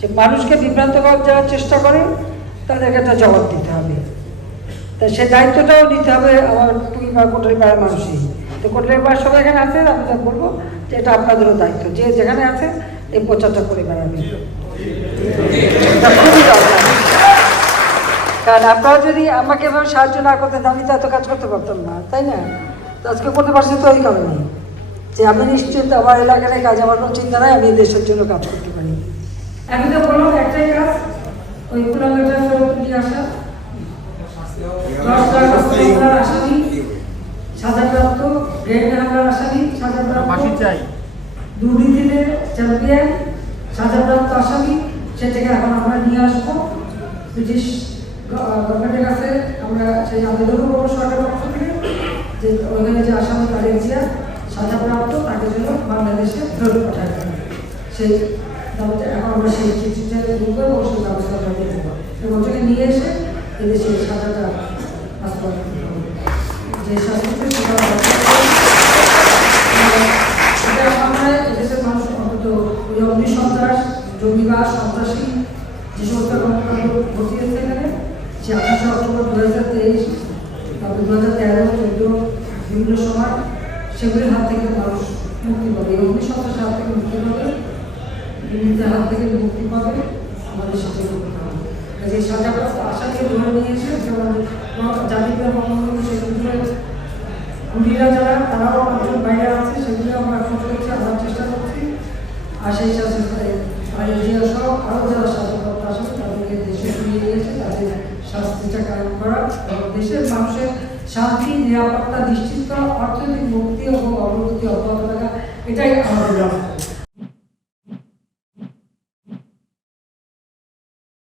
যে মানুষকে বিভ্রান্ত করার যারা চেষ্টা করে, তাদেরকে একটা জবাব দিতে হবে। তা সে দায়িত্বটাও নিতে হবে আমার পরিবার কোটারি পাড়ার মানুষই। তো কোটারি পাড়ার সবাই এখানে আছে, আমি যা বলব যে এটা আপনাদেরও দায়িত্ব। যে যেখানে আছে এই প্রচারটা করে বেড়াবে। কারণ আপনারা যদি আমাকে এভাবে সাহায্য না করতেন আমি তো এত কাজ করতে পারতাম না, তাই না? তো আজকে করতে পারছি তো ওই কারণে যে আমি নিশ্চিত আমার এলাকার কাজ, আমার কোনো চিন্তা নাই, আমি দেশের জন্য কাজ করতে পারি। আমি তো বললাম একটাই কাজ ওই কুলাঙ্গাটা ফেরত দিয়ে আসা। দশ লাখ হামলার আসামি সাজাপ্রাপ্ত গ্রেড হামলার আসামি সাজাপ্রাপ্ত দুর্নীতিতে চ্যাম্পিয়ন সাজাপ্রাপ্ত আসামি সেটাকে এখন আমরা নিয়ে আসব। ব্রিটিশ গভর্নমেন্টের কাছে আমরা সেই আবেদনও করব সরকারের পক্ষ থেকে যে ওইখানে যে আসামি তাদের জিয়া সাজাপ্রাপ্ত তাকে যেন বাংলাদেশে ফেরত পাঠায় সেই দাবিতে এখন আমরা সেই ঢুকবো এবং সেই ব্যবস্থা নিয়ে যাব এবং ওটাকে নিয়ে এসে এদেশে সাজাটা বাস্তবায়ন করতে হবে। যে শাস্তিতে সেটা এটা আমরা এদেশের মানুষ অন্তত ওই অগ্নিসন্ত্রাস জঙ্গিবাস সন্ত্রাসী যে সমস্ত কর্মকাণ্ড সে আঠাশে অক্টোবর দু হাজার তেইশ তারপরে দু হাজার তেরো, চোদ্দ, বিভিন্ন সময় সেগুলির হাত থেকে মানুষ মুক্তি পাবে। এই অগ্নিসন্ত্রাসের হাত থেকে মুক্তি পাবে। দুর্নীতির হাত থেকে মুক্তি পাবে, আমাদের সাথে যে সাজাপ্রাপ্ত আশাকে ধরে নিয়ে এসে সেগুলো কুড়িরা যারা, তারাও একজন বাইরে আছে, সেগুলো আমরা এখন করছি আনার চেষ্টা করছি। আর সেই সাথে এজিয়া সহ আরও যারা শাসকপ্রাপ্ত আসবে তাদেরকে দেশে ফিরিয়ে দিয়েছে তাদের শাস্তিটা কায়ম করা দেশের মানুষের শান্তি, নিরাপত্তা, নিশ্চিত করা, অর্থনৈতিক মুক্তি এবং অগ্রগতি অব্যাহত রাখা, এটাই আমাদের লক্ষ্য।